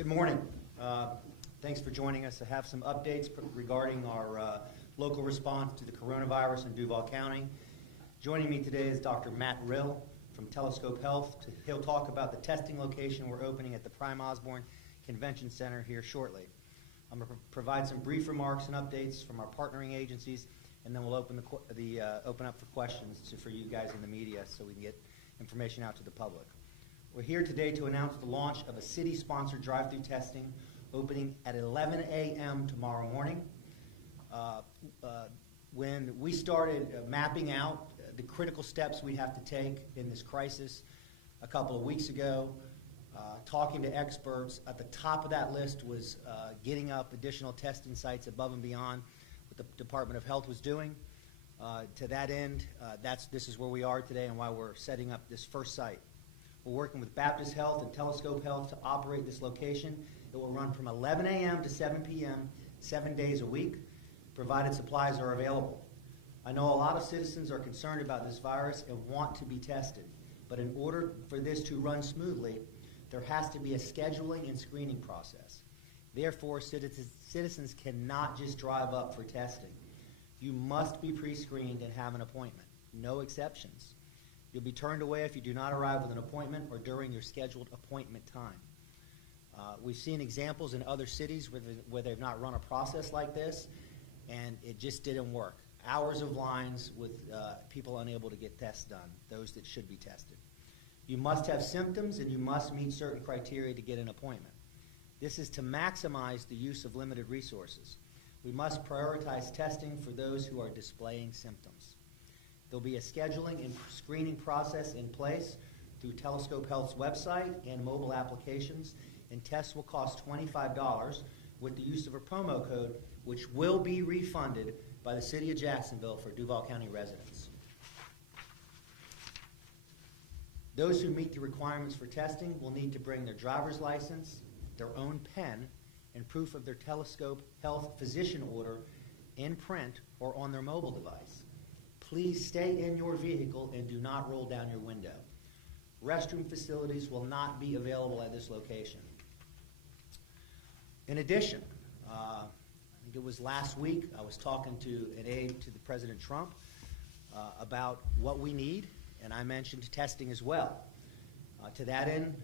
Good morning. Thanks for joining us. I have some updates regarding our local response to the coronavirus in Duval County. Joining me today is Dr. Matt Rill from Telescope Health. He'll talk about the testing location we're opening at the Prime Osborne Convention Center here shortly. I'm going to provide some brief remarks and updates from our partnering agencies, and then we'll open up for questions for you guys in the media so we can get information out to the public. We're here today to announce the launch of a city-sponsored drive-through testing opening at 11 a.m. tomorrow morning. When we started mapping out the critical steps we have to take in this crisis a couple of weeks ago, talking to experts, at the top of that list was getting up additional testing sites above and beyond what the Department of Health was doing. To that end, this is where we are today and why we're setting up this first site. We're working with Baptist Health and Telescope Health to operate this location. It will run from 11 a.m. to 7 p.m. 7 days a week, provided supplies are available. I know a lot of citizens are concerned about this virus and want to be tested, but in order for this to run smoothly, there has to be a scheduling and screening process. Therefore, citizens cannot just drive up for testing. You must be pre-screened and have an appointment. No exceptions. You'll be turned away if you do not arrive with an appointment or during your scheduled appointment time. We've seen examples in other cities where they've not run a process like this, and it just didn't work. Hours of lines with people unable to get tests done, those that should be tested. You must have symptoms and you must meet certain criteria to get an appointment. This is to maximize the use of limited resources. We must prioritize testing for those who are displaying symptoms. There'll be a scheduling and screening process in place through Telescope Health's website and mobile applications, and tests will cost $25 with the use of a promo code, which will be refunded by the City of Jacksonville for Duval County residents. Those who meet the requirements for testing will need to bring their driver's license, their own pen, and proof of their Telescope Health physician order in print or on their mobile device. Please stay in your vehicle and do not roll down your window. Restroom facilities will not be available at this location. In addition, I think it was last week, I was talking to an aide to the President Trump about what we need, and I mentioned testing as well. To that end,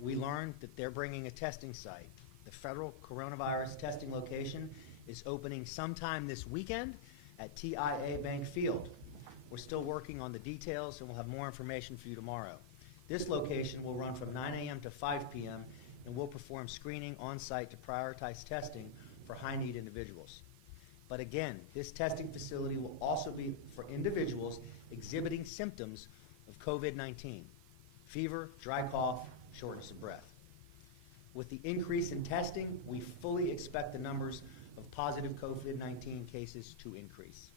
we learned that they're bringing a testing site. The federal coronavirus testing location is opening sometime this weekend at TIA Bank Field. We're still working on the details, and we'll have more information for you tomorrow. This location will run from 9 a.m. to 5 p.m., and we'll perform screening on site to prioritize testing for high-need individuals. But again, this testing facility will also be for individuals exhibiting symptoms of COVID-19, fever, dry cough, shortness of breath. With the increase in testing, we fully expect the numbers of positive COVID-19 cases to increase.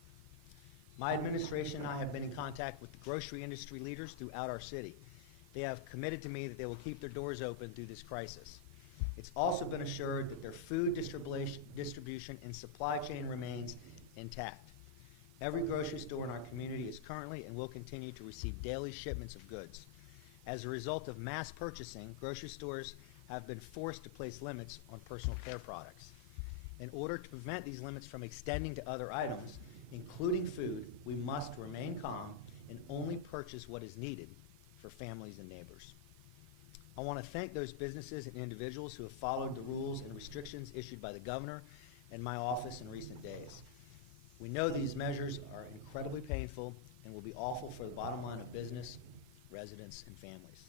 My administration and I have been in contact with the grocery industry leaders throughout our city. They have committed to me that they will keep their doors open through this crisis. It's also been assured that their food distribution and supply chain remains intact. Every grocery store in our community is currently and will continue to receive daily shipments of goods. As a result of mass purchasing, grocery stores have been forced to place limits on personal care products. In order to prevent these limits from extending to other items, including food, we must remain calm and only purchase what is needed for families and neighbors. I want to thank those businesses and individuals who have followed the rules and restrictions issued by the governor and my office in recent days. We know these measures are incredibly painful and will be awful for the bottom line of business, residents, and families.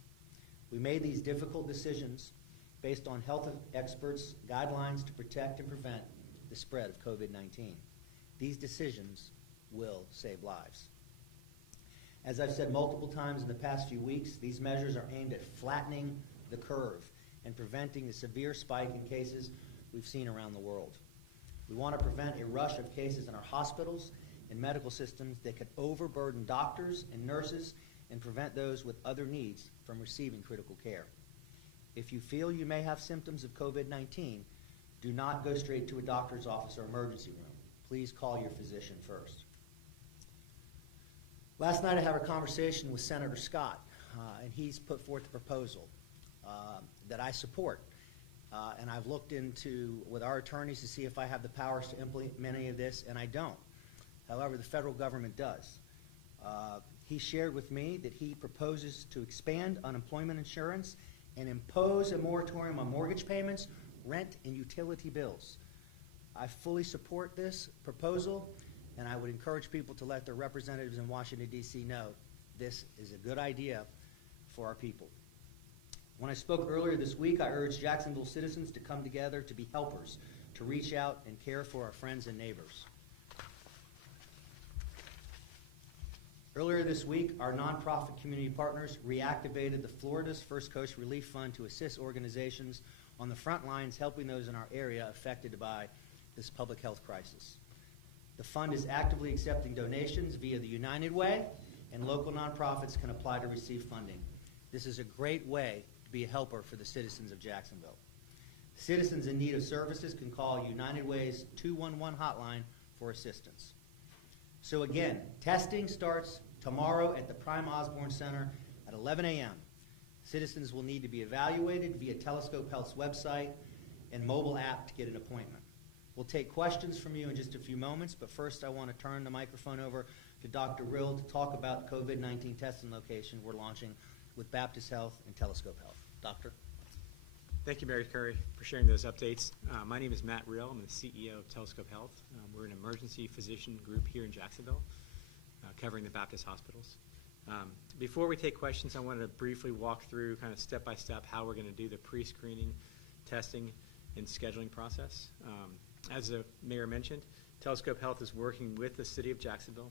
We made these difficult decisions based on health experts' guidelines to protect and prevent the spread of COVID-19. These decisions will save lives. As I've said multiple times in the past few weeks, these measures are aimed at flattening the curve and preventing the severe spike in cases we've seen around the world. We want to prevent a rush of cases in our hospitals and medical systems that could overburden doctors and nurses and prevent those with other needs from receiving critical care. If you feel you may have symptoms of COVID-19, do not go straight to a doctor's office or emergency room. Please call your physician first. Last night I had a conversation with Senator Scott, and he's put forth a proposal that I support. and I've looked into with our attorneys to see if I have the powers to implement any of this, and I don't. However, the federal government does. He shared with me that he proposes to expand unemployment insurance and impose a moratorium on mortgage payments, rent, and utility bills. I fully support this proposal, and I would encourage people to let their representatives in Washington, D.C. know this is a good idea for our people. When I spoke earlier this week, I urged Jacksonville citizens to come together to be helpers, to reach out and care for our friends and neighbors. Earlier this week, our nonprofit community partners reactivated the Florida's First Coast Relief Fund to assist organizations on the front lines helping those in our area affected by this public health crisis. The fund is actively accepting donations via the United Way, and local nonprofits can apply to receive funding. This is a great way to be a helper for the citizens of Jacksonville. Citizens in need of services can call United Way's 211 hotline for assistance. So again, testing starts tomorrow at the Prime Osborne Center at 11 a.m. Citizens will need to be evaluated via Telescope Health's website and mobile app to get an appointment. We'll take questions from you in just a few moments, but first I want to turn the microphone over to Dr. Rill to talk about the COVID-19 testing location we're launching with Baptist Health and Telescope Health. Doctor? Thank you, Mayor Curry, for sharing those updates. My name is Matt Rill. I'm the CEO of Telescope Health. We're an emergency physician group here in Jacksonville, covering the Baptist hospitals. Before we take questions, I wanted to briefly walk through kind of step-by-step how we're going to do the pre-screening, testing, and scheduling process. As the Mayor mentioned, Telescope Health is working with the City of Jacksonville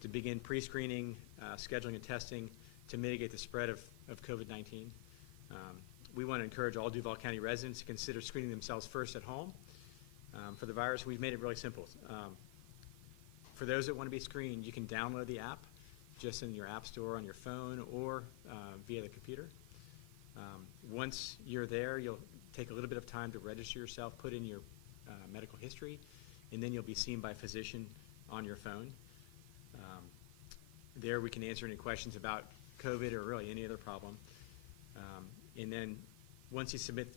to begin pre-screening, scheduling, and testing to mitigate the spread of COVID-19. We want to encourage all Duval County residents to consider screening themselves first at home. For the virus, we've made it really simple. For those that want to be screened, you can download the app just in your app store on your phone or via the computer. Once you're there, you'll take a little bit of time to register yourself, put in your medical history, and then you'll be seen by a physician on your phone. There we can answer any questions about COVID or really any other problem. And then once you submit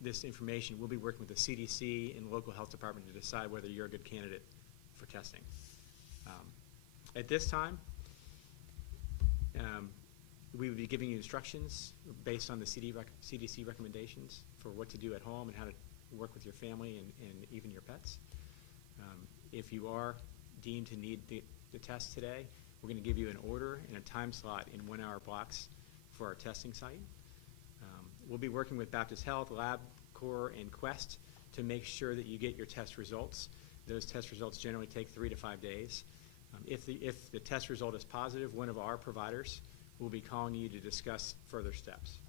this information, we'll be working with the CDC and local health department to decide whether you're a good candidate for testing. At this time, we will be giving you instructions based on the CDC recommendations for what to do at home and how to work with your family and even your pets. If you are deemed to need the test today, we're going to give you an order and a time slot in 1-hour blocks for our testing site. We'll be working with Baptist Health, LabCorp, and Quest to make sure that you get your test results. Those test results generally take 3 to 5 days. If the test result is positive, one of our providers will be calling you to discuss further steps.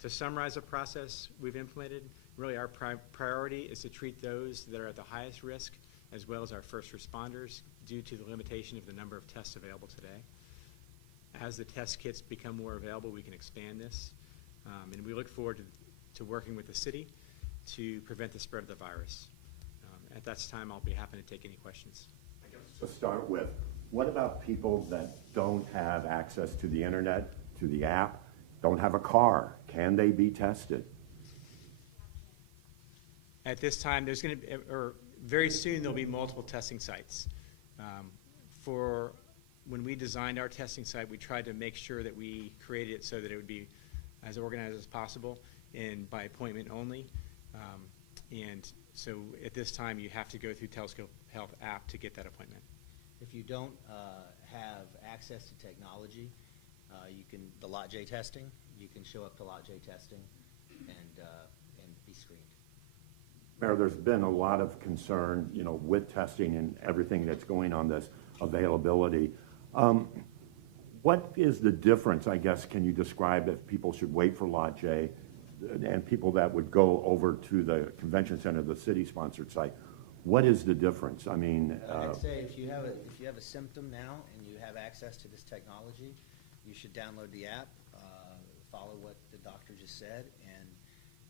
To summarize the process we've implemented, really our priority is to treat those that are at the highest risk as well as our first responders due to the limitation of the number of tests available today. As the test kits become more available, we can expand this. And we look forward to working with the city to prevent the spread of the virus. At that time, I'll be happy to take any questions. I guess to start with, what about people that don't have access to the internet, to the app, don't have a car? Can they be tested? At this time, there's going to be, or very soon, there'll be multiple testing sites. For when we designed our testing site, we tried to make sure that we created it so that it would be as organized as possible and by appointment only. And so at this time, you have to go through Telescope Health app to get that appointment. If you don't have access to technology, you can, the Lot J testing, you can show up to Lot J testing and be screened. Mayor, there's been a lot of concern, with testing and everything that's going on, this availability. What is the difference, I guess, can you describe if people should wait for Lot J and people that would go over to the convention center, the city-sponsored site? What is the difference? I mean, I'd say if you have a symptom now and you have access to this technology, you should download the app, follow what the doctor just said, and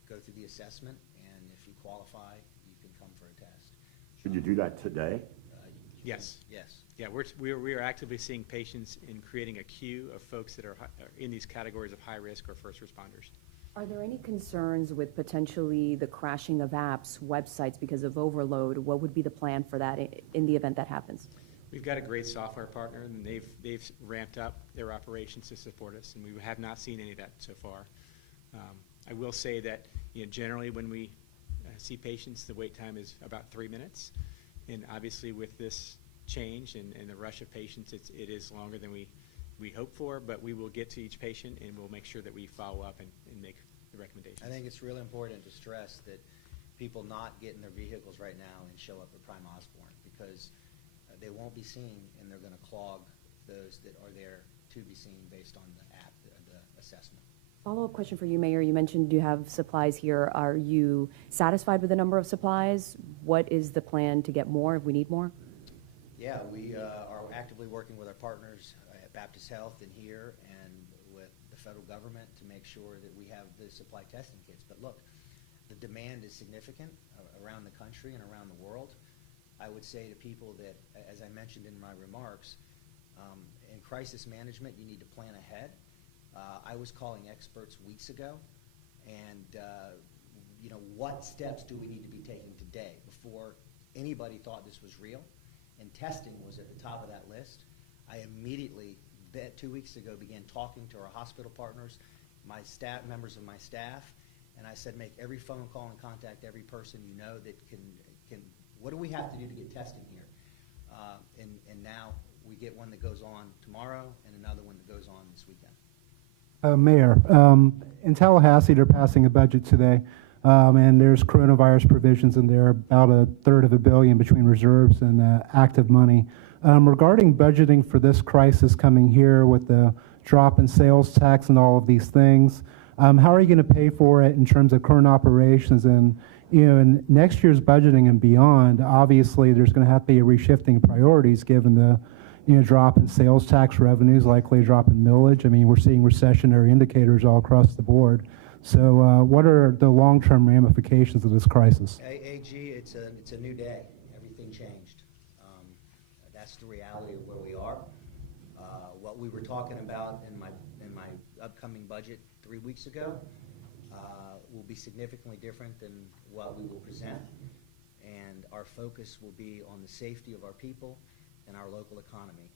go through the assessment. And if you qualify, you can come for a test. should you do that today? Yes. Yes. Yeah, we are actively seeing patients and creating a queue of folks that are in these categories of high risk or first responders. Are there any concerns with potentially the crashing of apps, websites because of overload? What would be the plan for that in the event that happens? We've got a great software partner, and they've ramped up their operations to support us, and we have not seen any of that so far. I will say that, generally when we see patients, the wait time is about 3 minutes, and obviously with this change and the rush of patients, it is longer than we hope for, but we will get to each patient and we'll make sure that we follow up and make the recommendations. I think it's really important to stress that people not get in their vehicles right now and show up at Prime Osborne, because they won't be seen and they're going to clog those that are there to be seen based on the app, the assessment. Follow-up question for you, Mayor. You mentioned you have supplies here. Are you satisfied with the number of supplies? What is the plan to get more if we need more? Yeah, we are actively working with our partners at Baptist Health and here and with the federal government to make sure that we have the supply testing kits. But look, the demand is significant around the country and around the world. I would say to people that, as I mentioned in my remarks, in crisis management, you need to plan ahead. I was calling experts weeks ago, and what steps do we need to be taking today before anybody thought this was real? And testing was at the top of that list. I immediately, 2 weeks ago, began talking to our hospital partners, my staff, members of my staff, and I said, make every phone call and contact every person you know that can. What do we have to do to get testing here? And now we get one that goes on tomorrow and another one that goes on this weekend. Mayor, in Tallahassee, they're passing a budget today, and there's coronavirus provisions in there, about $1/3 billion between reserves and active money. Regarding budgeting for this crisis coming here with the drop in sales tax and all of these things, how are you going to pay for it in terms of current operations? And in next year's budgeting and beyond, obviously there's going to have to be a reshifting of priorities given the drop in sales tax revenues, likely a drop in millage. I mean, we're seeing recessionary indicators all across the board. So what are the long-term ramifications of this crisis? AG, it's a new day. Everything changed. That's the reality of where we are. What we were talking about in my upcoming budget 3 weeks ago will be significantly different than what we will present, and our focus will be on the safety of our people and our local economy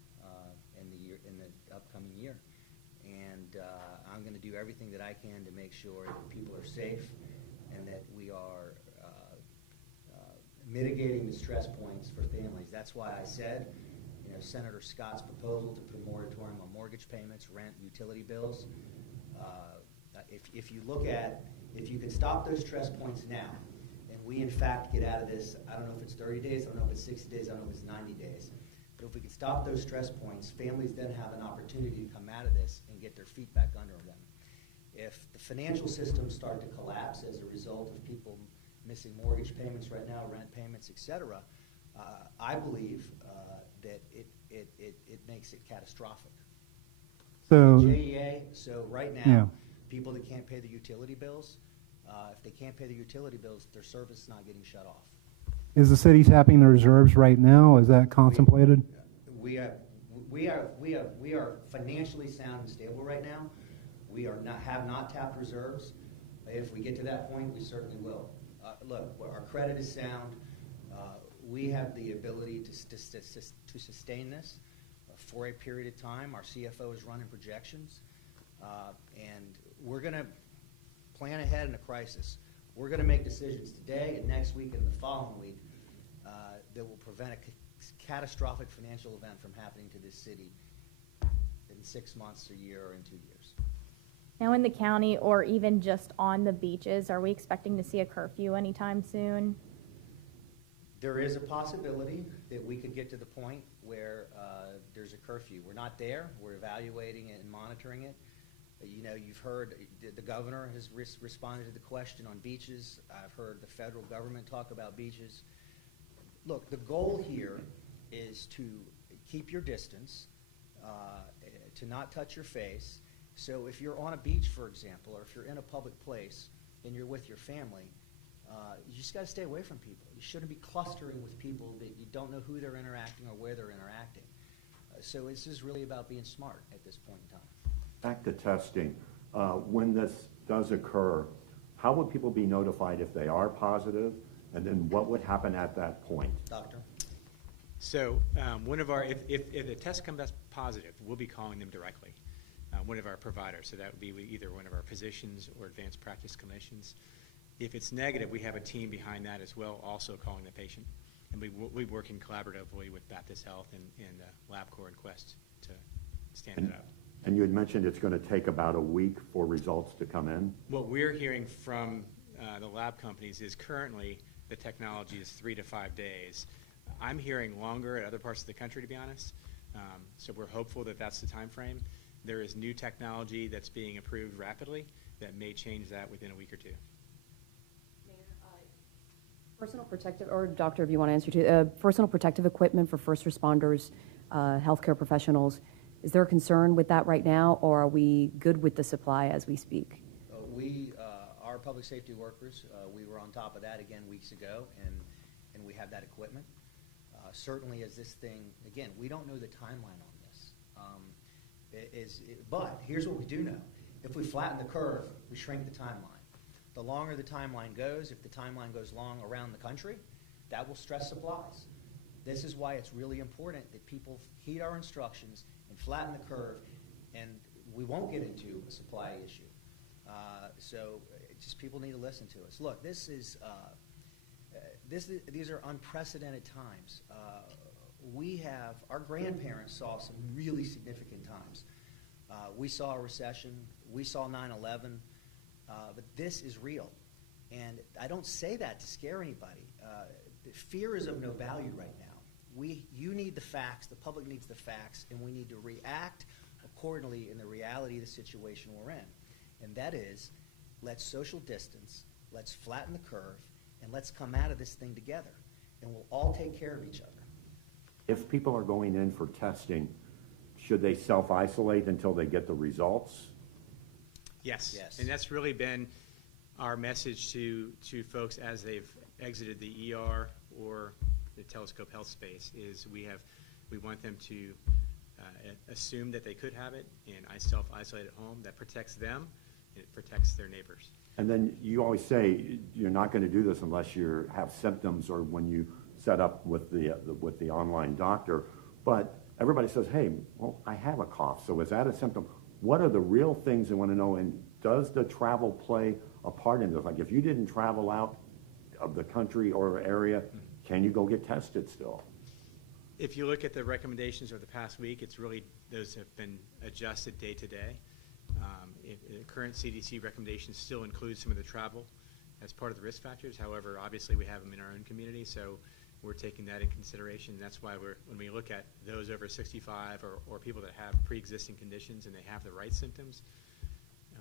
in the upcoming year. And I'm going to do everything that I can to make sure that people are safe and that we are mitigating the stress points for families. That's why I said, Senator Scott's proposal to put a moratorium on mortgage payments, rent, utility bills. If you can stop those stress points now, and we in fact get out of this, I don't know if it's 30 days, I don't know if it's 60 days, I don't know if it's 90 days. But if we can stop those stress points, families then have an opportunity to come out of this and get their feet back under them. If the financial systems start to collapse as a result of people missing mortgage payments right now, rent payments, et cetera, I believe that it makes it catastrophic. So, JEA, so right now, yeah. People that can't pay the utility bills, if they can't pay the utility bills, their service is not getting shut off. Is the city tapping the reserves right now? Is that contemplated? We are financially sound and stable right now. We have not tapped reserves. If we get to that point, we certainly will. Look, our credit is sound. We have the ability to sustain this for a period of time. Our CFO is running projections, and we're going to plan ahead in a crisis. We're going to make decisions today and next week and the following week that will prevent a catastrophic financial event from happening to this city in 6 months, a year, or in 2 years. Now in the county or even just on the beaches, are we expecting to see a curfew anytime soon? There is a possibility that we could get to the point where there's a curfew. We're not there. We're evaluating it and monitoring it. You've heard the governor has responded to the question on beaches. I've heard the federal government talk about beaches. Look, the goal here is to keep your distance, to not touch your face. So if you're on a beach, for example, or if you're in a public place and you're with your family, you just got to stay away from people. You shouldn't be clustering with people that you don't know who they're interacting or where they're interacting. So this is really about being smart at this point in time. Back to testing. When this does occur, how would people be notified if they are positive? And then what would happen at that point? Doctor? So one of our, if the test comes back positive, we'll be calling them directly, one of our providers. So that would be either one of our physicians or advanced practice clinicians. If it's negative, we have a team behind that as well, also calling the patient. And we're working collaboratively with Baptist Health and LabCorp and Quest to stand it up. And you had mentioned it's going to take about a week for results to come in? What we're hearing from the lab companies is currently the technology is 3 to 5 days. I'm hearing longer at other parts of the country, to be honest. So we're hopeful that that's the time frame. There is new technology that's being approved rapidly that may change that within a week or two. Personal protective, or doctor, if you want to answer too, personal protective equipment for first responders, healthcare professionals, is there a concern with that right now, or are we good with the supply as we speak? Our public safety workers, we were on top of that again weeks ago, and we have that equipment. Certainly as this thing, again, we don't know the timeline on this. But here's what we do know. If we flatten the curve, we shrink the timeline. The longer the timeline goes, if the timeline goes long around the country, that will stress supplies. This is why it's really important that people heed our instructions and flatten the curve, and we won't get into a supply issue. So just people need to listen to us. Look, these are unprecedented times. Our grandparents saw some really significant times. We saw a recession. We saw 9/11. But this is real. And I don't say that to scare anybody. Fear is of no value right now. You need the facts, the public needs the facts, and we need to react accordingly in the reality of the situation we're in. And that is, let's social distance, let's flatten the curve, and let's come out of this thing together. And we'll all take care of each other. If people are going in for testing, should they self-isolate until they get the results? Yes. Yes. And that's really been our message to folks as they've exited the ER or the telescope health space is we want them to assume that they could have it and self-isolate at home. That protects them and it protects their neighbors. And then you always say you're not going to do this unless you have symptoms or when you set up with the online doctor. But everybody says, hey, well, I have a cough, so is that a symptom? What are the real things they want to know, and does the travel play a part in this? Like if you didn't travel out of the country or area, can you go get tested still? If you look at the recommendations over the past week, it's really, those have been adjusted day to day. The current CDC recommendations still include some of the travel as part of the risk factors. However, obviously we have them in our own community, so we're taking that in consideration. That's why when we look at those over 65 or people that have pre-existing conditions and they have the right symptoms,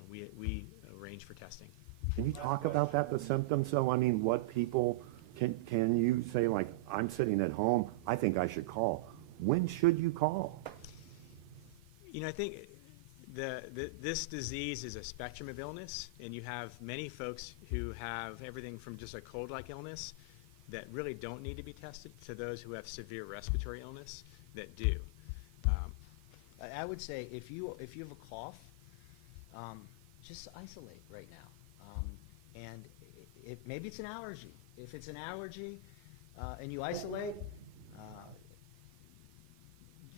we arrange for testing. Can you talk about that, the symptoms? So, I mean, what people, can you say, like, I'm sitting at home, I think I should call. When should you call? You know, I think this disease is a spectrum of illness, and you have many folks who have everything from just a cold-like illness that really don't need to be tested to those who have severe respiratory illness that do. I would say if you have a cough, just isolate right now. And maybe it's an allergy. If it's an allergy and you isolate,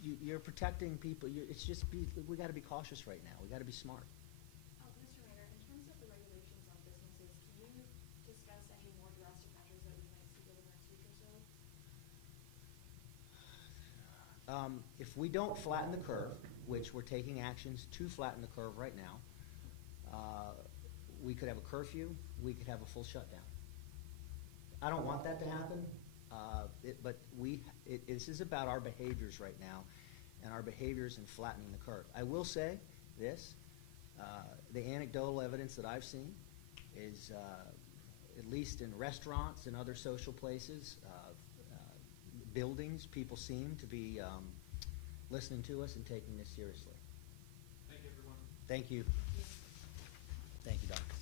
you're protecting people. We got to be cautious right now. We got to be smart. Mr. Mayor, in terms of the regulations on businesses, can you discuss any more drastic measures that we might see over the next week or so? If we don't flatten the curve, which we're taking actions to flatten the curve right now, we could have a curfew, we could have a full shutdown. I don't want that to happen, but this is about our behaviors right now and our behaviors in flattening the curve. I will say this, the anecdotal evidence that I've seen is, at least in restaurants and other social places, buildings, people seem to be listening to us and taking this seriously. Thank you, everyone. Thank you. Thank you, Doctor.